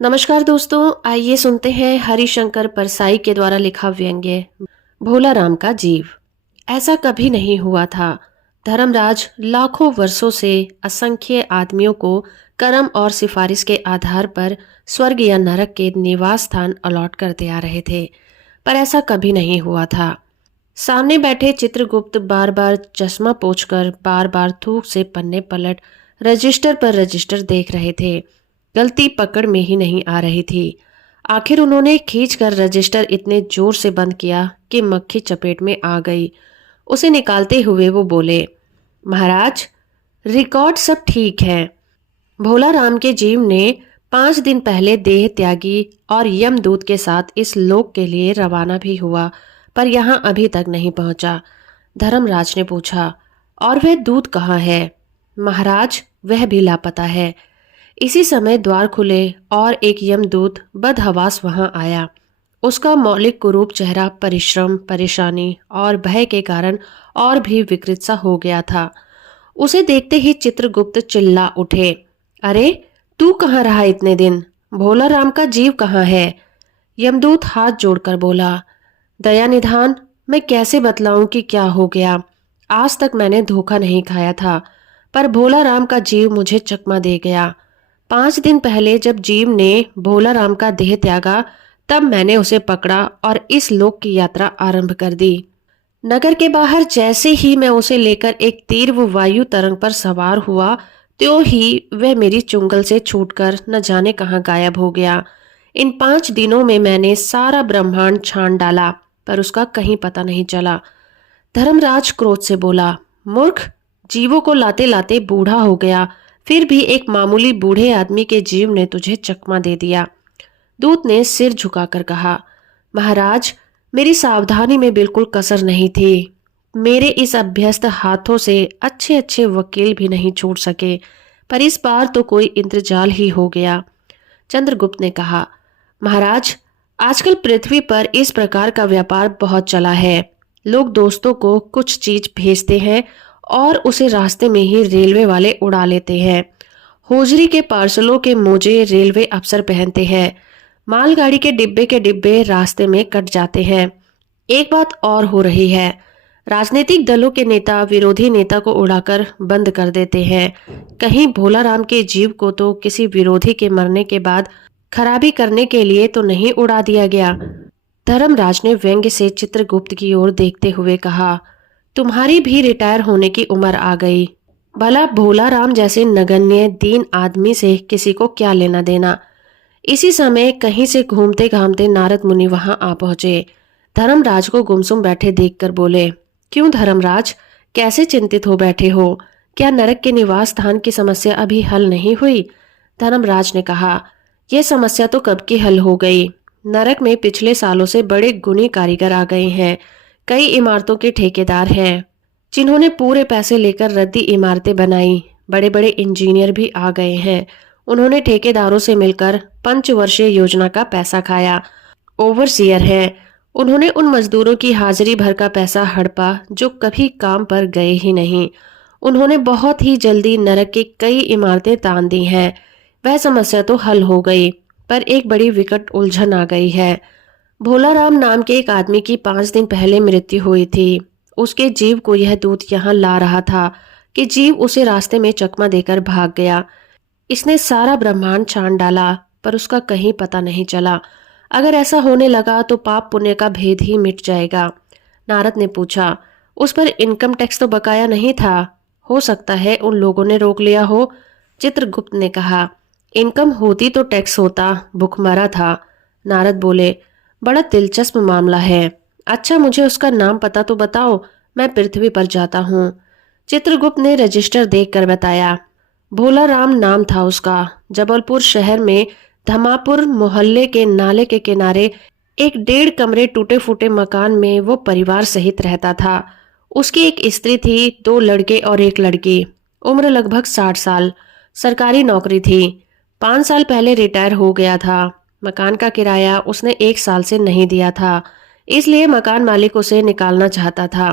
नमस्कार दोस्तों, आइए सुनते हैं हरिशंकर परसाई के द्वारा लिखा व्यंग्य भोला राम का जीव। ऐसा कभी नहीं हुआ था। धर्मराज लाखों वर्षों से असंख्य आदमियों को कर्म और सिफारिश के आधार पर स्वर्ग या नरक के निवास स्थान अलॉट करते आ रहे थे, पर ऐसा कभी नहीं हुआ था। सामने बैठे चित्रगुप्त बार बार चश्मा पोंछकर बार बार थूक से पन्ने पलट रजिस्टर पर रजिस्टर देख रहे थे। गलती पकड़ में ही नहीं आ रही थी। आखिर उन्होंने खींचकर रजिस्टर इतने जोर से बंद किया कि मक्खी चपेट में आ गई। उसे निकालते हुए वो बोले, महाराज, रिकॉर्ड सब ठीक है। भोला राम के जीव ने 5 दिन पहले देह त्यागी और यमदूत के साथ इस लोक के लिए रवाना भी हुआ, पर यहाँ अभी तक नहीं पहुंचा। धर्मराज ने पूछा, और वह दूत कहाँ है? महाराज, वह भी लापता है। इसी समय द्वार खुले और एक यमदूत बदहवास वहां आया। उसका मौलिक कुरूप चेहरा परिश्रम, परेशानी और भय के कारण और भी विकृत सा हो गया था। उसे देखते ही चित्रगुप्त चिल्ला उठे, अरे, तू कहाँ रहा इतने दिन? भोला राम का जीव कहाँ है? यमदूत हाथ जोड़कर बोला, दया निधान, मैं कैसे बतलाऊं कि क्या हो गया। आज तक मैंने धोखा नहीं खाया था, पर भोला राम का जीव मुझे चकमा दे गया। 5 दिन पहले जब जीव ने भोला राम का देह त्यागा, तब मैंने उसे पकड़ा और इस लोक की यात्रा आरंभ कर दी। नगर के बाहर जैसे ही मैं उसे लेकर एक तीव्र वायु तरंग पर सवार हुआ, त्यों ही वह मेरी चुंगल से छूटकर न जाने कहाँ गायब हो गया। इन 5 दिनों में मैंने सारा ब्रह्मांड छान डाला, पर उसका कहीं पता नहीं चला। धर्मराज क्रोध से बोला, मूर्ख, जीवों को लाते लाते बूढ़ा हो गया, फिर भी एक मामूली बूढ़े आदमी के जीव ने तुझे चकमा दे दिया। दूत ने सिर झुकाकर कहा, महाराज, मेरी सावधानी में बिल्कुल कसर नहीं थी। मेरे इस अभ्यस्त हाथों से अच्छे अच्छे वकील भी नहीं छूट सके, पर इस बार तो कोई इंद्रजाल ही हो गया। चंद्रगुप्त ने कहा, महाराज, आजकल पृथ्वी पर इस प्रकार का व्यापार बहुत चला है। लोग दोस्तों को कुछ चीज भेजते हैं और उसे रास्ते में ही रेलवे वाले उड़ा लेते हैं। होजरी के पार्सलों के मोजे रेलवे अफसर पहनते हैं। मालगाड़ी के डिब्बे रास्ते में कट जाते हैं। एक बात और हो रही है, राजनीतिक दलों के नेता विरोधी नेता को उड़ाकर बंद कर देते हैं। कहीं भोला राम के जीव को तो किसी विरोधी के मरने के बाद खराबी करने के लिए तो नहीं उड़ा दिया गया? धर्मराज ने व्यंग्य से चित्रगुप्त की ओर देखते हुए कहा, तुम्हारी भी रिटायर होने की उम्र आ गई। भला भोला राम जैसे नगण्य दीन आदमी से किसी को क्या लेना देना। इसी समय कहीं से घूमते घामते नारद मुनि वहां आ पहुंचे। धर्मराज को गुमसुम बैठे देखकर बोले, क्यों धर्मराज, कैसे चिंतित हो बैठे हो? क्या नरक के निवास स्थान की समस्या अभी हल नहीं हुई? धर्मराज ने कहा, यह समस्या तो कब की हल हो गई। नरक में पिछले सालों से बड़े गुणी कारीगर आ गए हैं। कई इमारतों के ठेकेदार हैं, जिन्होंने पूरे पैसे लेकर रद्दी इमारतें बनाई। बड़े बड़े इंजीनियर भी आ गए हैं। उन्होंने ठेकेदारों से मिलकर 5 वर्षीय योजना का पैसा खाया। ओवरसीयर है, उन्होंने उन मजदूरों की हाजिरी भर का पैसा हड़पा जो कभी काम पर गए ही नहीं। उन्होंने बहुत ही जल्दी नरक की कई इमारतें तान दी हैं। वह समस्या तो हल हो गई, पर एक बड़ी विकट उलझन आ गई है। भोला राम नाम के एक आदमी की 5 दिन पहले मृत्यु हुई थी। उसके जीव को यह दूत यहाँ ला रहा था कि जीव उसे रास्ते में चकमा देकर भाग गया। इसने सारा ब्रह्मांड छान डाला, पर उसका कहीं पता नहीं चला। अगर ऐसा होने लगा तो पाप पुण्य का भेद ही मिट जाएगा। नारद ने पूछा, उस पर इनकम टैक्स तो बकाया नहीं था? हो सकता है उन लोगों ने रोक लिया हो। चित्रगुप्त ने कहा, इनकम होती तो टैक्स होता, भुखमरा था। नारद बोले, बड़ा दिलचस्प मामला है। अच्छा, मुझे उसका नाम पता तो बताओ, मैं पृथ्वी पर जाता हूँ। चित्रगुप्त ने रजिस्टर देखकर बताया, भोला राम नाम था उसका। जबलपुर शहर में धमापुर मोहल्ले के नाले के किनारे एक 1.5 कमरे टूटे फूटे मकान में वो परिवार सहित रहता था। उसकी एक स्त्री थी, 2 लड़के और एक लड़की। उम्र लगभग 60 साल। सरकारी नौकरी थी। 5 साल पहले रिटायर हो गया था। मकान का किराया उसने 1 साल से नहीं दिया था, इसलिए मकान मालिक उसे निकालना चाहता था।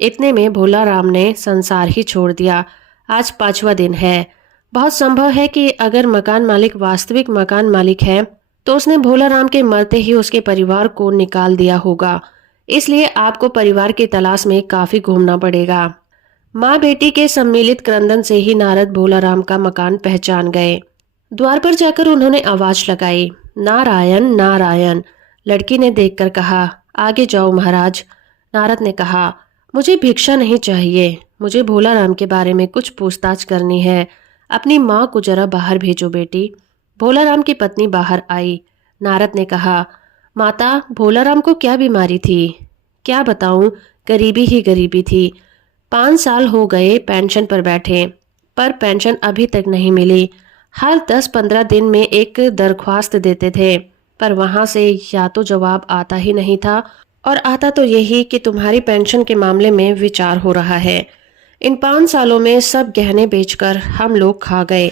इतने में भोला राम ने संसार ही छोड़ दिया। आज 5वां दिन है। बहुत संभव है कि अगर मकान मालिक वास्तविक मकान मालिक है तो उसने भोलाराम के मरते ही उसके परिवार को निकाल दिया होगा। इसलिए आपको परिवार की तलाश में काफी घूमना पड़ेगा। माँ बेटी के सम्मिलित क्रंदन से ही नारद भोलाराम का मकान पहचान गए। द्वार पर जाकर उन्होंने आवाज लगाई, नारायण नारायण। लड़की ने देखकर कहा, आगे जाओ महाराज। नारद ने कहा, मुझे भिक्षा नहीं चाहिए, मुझे भोलाराम के बारे में कुछ पूछताछ करनी है। अपनी माँ को जरा बाहर भेजो बेटी। भोलाराम की पत्नी बाहर आई। नारद ने कहा, माता, भोलाराम को क्या बीमारी थी? क्या बताऊं, गरीबी ही गरीबी थी। 5 साल हो गए पेंशन पर बैठे, पर पेंशन अभी तक नहीं मिली। हर 10-15 दिन में एक दरख्वास्त देते थे, पर वहां से या तो जवाब आता ही नहीं था, और आता तो यही कि तुम्हारी पेंशन के मामले में विचार हो रहा है। इन 5 सालों में सब गहने बेचकर हम लोग खा गए,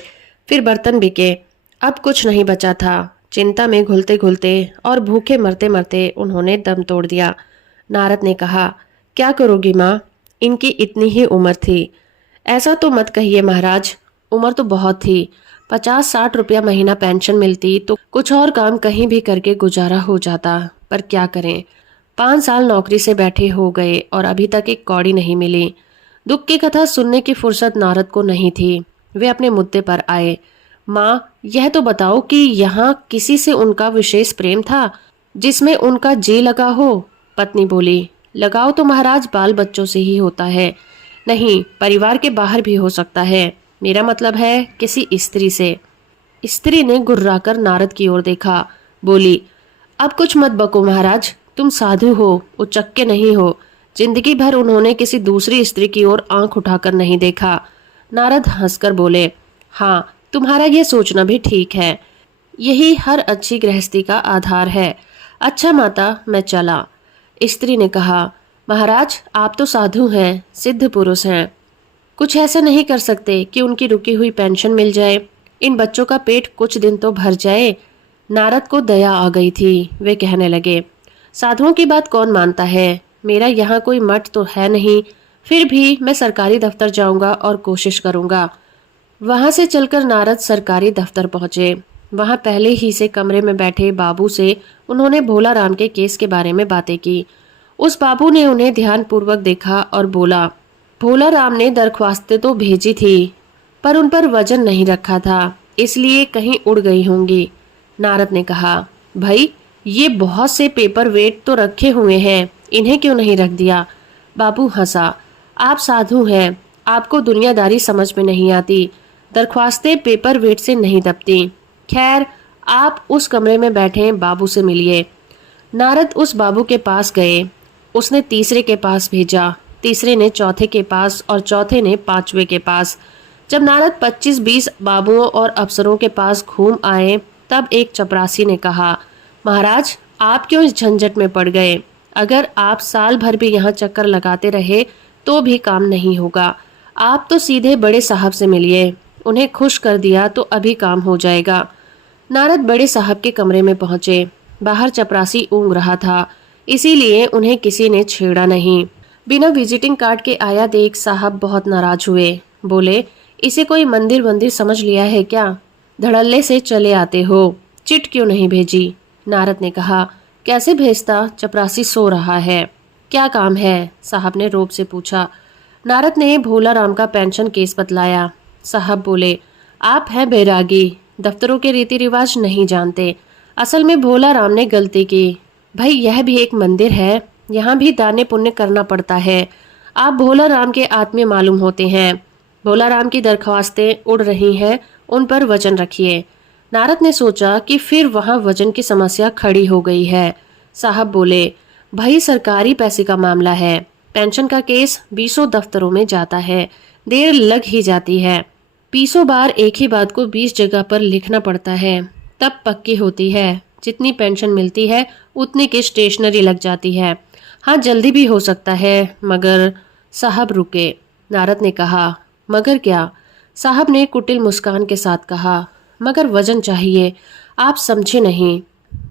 फिर बर्तन बिके, अब कुछ नहीं बचा था। चिंता में घुलते घुलते और भूखे मरते मरते उन्होंने दम तोड़ दिया। नारद ने कहा, क्या करोगी माँ, इनकी इतनी ही उम्र थी। ऐसा तो मत कहिए महाराज, उम्र तो बहुत थी। 50-60 रुपया महीना पेंशन मिलती तो कुछ और काम कहीं भी करके गुजारा हो जाता, पर क्या करें, 5 साल नौकरी से बैठे हो गए और अभी तक एक कौड़ी नहीं मिली। दुख की कथा सुनने की फुर्सत नारद को नहीं थी। वे अपने मुद्दे पर आए। माँ, यह तो बताओ कि यहाँ किसी से उनका विशेष प्रेम था जिसमें उनका जी लगा हो? पत्नी बोली, लगाओ तो महाराज बाल बच्चों से ही होता है। नहीं, परिवार के बाहर भी हो सकता है। मेरा मतलब है किसी स्त्री से। स्त्री ने गुर्राकर नारद की ओर देखा, बोली, अब कुछ मत बको महाराज, तुम साधु हो, उचक्के नहीं हो। जिंदगी भर उन्होंने किसी दूसरी स्त्री की ओर आंख उठाकर नहीं देखा। नारद हंसकर बोले, हाँ, तुम्हारा यह सोचना भी ठीक है। यही हर अच्छी गृहस्थी का आधार है। अच्छा माता, मैं चला। स्त्री ने कहा, महाराज, आप तो साधु हैं, सिद्ध पुरुष हैं, कुछ ऐसा नहीं कर सकते कि उनकी रुकी हुई पेंशन मिल जाए, इन बच्चों का पेट कुछ दिन तो भर जाए। नारद को दया आ गई थी। वे कहने लगे, साधुओं की बात कौन मानता है? मेरा यहाँ कोई मठ तो है नहीं, फिर भी मैं सरकारी दफ्तर जाऊंगा और कोशिश करूंगा। वहां से चलकर नारद सरकारी दफ्तर पहुंचे। वहां पहले ही से कमरे में बैठे बाबू से उन्होंने भोलाराम के केस के बारे में बातें की। उस बाबू ने उन्हें ध्यानपूर्वक देखा और बोला, भोलाराम ने दरख्वास्तें तो भेजी थी, पर उन पर वजन नहीं रखा था, इसलिए कहीं उड़ गई होंगी। नारद ने कहा, भाई, ये बहुत से पेपर वेट तो रखे हुए हैं, इन्हें क्यों नहीं रख दिया? बाबू हंसा, आप साधु हैं, आपको दुनियादारी समझ में नहीं आती। दरख्वास्तें पेपर वेट से नहीं दबती। खैर, आप उस कमरे में बैठे बाबू से मिलिए। नारद उस बाबू के पास गए। उसने तीसरे के पास भेजा, तीसरे ने चौथे के पास और चौथे ने 5वें के पास। जब नारद 25-20 बाबुओं और अफसरों के पास घूम आए, तब एक चपरासी ने कहा, महाराज, आप क्यों इस झंझट में पड़ गए? अगर आप साल भर भी यहाँ चक्कर लगाते रहे तो भी काम नहीं होगा। आप तो सीधे बड़े साहब से मिलिए, उन्हें खुश कर दिया तो अभी काम हो जाएगा। नारद बड़े साहब के कमरे में पहुंचे। बाहर चपरासी ऊँघ रहा था, इसीलिए उन्हें किसी ने छेड़ा नहीं। बिना विजिटिंग कार्ड के आया देख साहब बहुत नाराज हुए। बोले, इसे कोई मंदिर वंदिर समझ लिया है क्या? धड़ल्ले से चले आते हो, चिट क्यों नहीं भेजी? नारद ने कहा, कैसे भेजता, चपरासी सो रहा है। क्या काम है? साहब ने रोब से पूछा। नारद ने भोलाराम का पेंशन केस बतलाया। साहब बोले, आप हैं बैरागी, दफ्तरों के रीति रिवाज नहीं जानते। असल में भोलाराम ने गलती की। भाई, यह भी एक मंदिर है, यहाँ भी दाने पुण्य करना पड़ता है। आप भोलाराम के आत्मे मालूम होते हैं। भोलाराम की दरख्वास्तें उड़ रही हैं, उन पर वजन रखिए। नारद ने सोचा कि फिर वहाँ वजन की समस्या खड़ी हो गई है। साहब बोले, भाई, सरकारी पैसे का मामला है, पेंशन का केस 20 दफ्तरों में जाता है, देर लग ही जाती है। 20 बार एक ही बात को 20 जगह पर लिखना पड़ता है, तब पक्की होती है। जितनी पेंशन मिलती है उतनी की स्टेशनरी लग जाती है। हाँ, जल्दी भी हो सकता है, मगर। साहब रुके। नारद ने कहा, मगर क्या? साहब ने कुटिल मुस्कान के साथ कहा, मगर वजन चाहिए, आप समझे नहीं।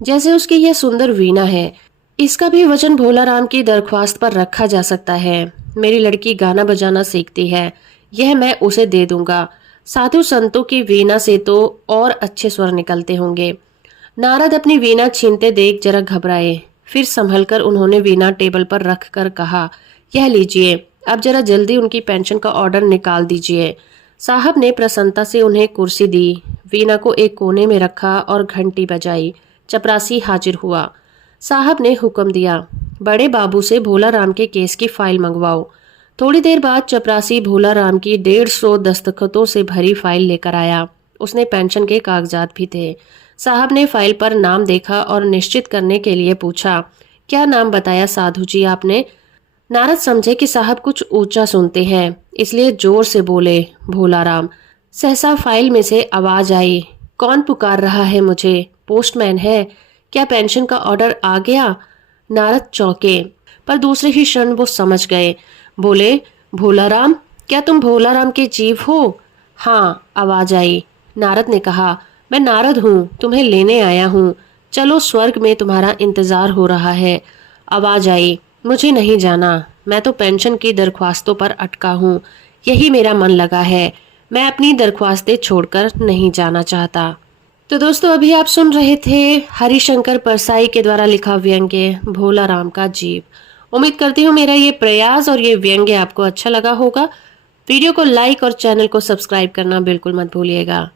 जैसे उसकी यह सुंदर वीणा है, इसका भी वजन भोलाराम की दरख्वास्त पर रखा जा सकता है। मेरी लड़की गाना बजाना सीखती है, यह मैं उसे दे दूंगा। साधु संतों की वीणा से तो और अच्छे स्वर निकलते होंगे। नारद अपनी वीणा छीनते देख जरा घबराए, फिर संभलकर उन्होंने वीणा टेबल पर रख कर कहा, यह लीजिए, अब जरा जल्दी उनकी पेंशन का ऑर्डर निकाल दीजिए। साहब ने प्रसन्नता से उन्हें कुर्सी दी, वीणा को एक कोने में रखा और घंटी बजाई। चपरासी हाजिर हुआ। साहब ने हुक्म दिया, बड़े बाबू से भोला राम के केस की फाइल मंगवाओ। थोड़ी देर बाद चपरासी भोला राम की 150 दस्तखतों से भरी फाइल लेकर आया। उसने पेंशन के कागजात भी थे। साहब ने फाइल पर नाम देखा और निश्चित करने के लिए पूछा, क्या नाम बताया साधु जी आपने? नारद समझे कि साहब कुछ ऊंचा सुनते हैं, इसलिए जोर से बोले, भोला राम। सहसा फाइल में से आवाज आई, कौन पुकार रहा है मुझे? पोस्टमैन है? क्या पेंशन का ऑर्डर आ गया? नारद चौंके, पर दूसरे ही क्षण वो समझ गए। बोले, भोला राम, क्या तुम भोला राम के जीव हो? हाँ, आवाज आई। नारद ने कहा, मैं नारद हूँ, तुम्हें लेने आया हूँ। चलो, स्वर्ग में तुम्हारा इंतजार हो रहा है। आवाज आई, मुझे नहीं जाना, मैं तो पेंशन की दरख्वास्तों पर अटका हूँ। यही मेरा मन लगा है, मैं अपनी दरख्वास्तें छोड़कर नहीं जाना चाहता। तो दोस्तों, अभी आप सुन रहे थे हरिशंकर परसाई के द्वारा लिखा व्यंग्य भोला राम का जीव। उम्मीद करती हूँ मेरा ये प्रयास और ये व्यंग्य आपको अच्छा लगा होगा। वीडियो को लाइक और चैनल को सब्सक्राइब करना बिल्कुल मत भूलिएगा।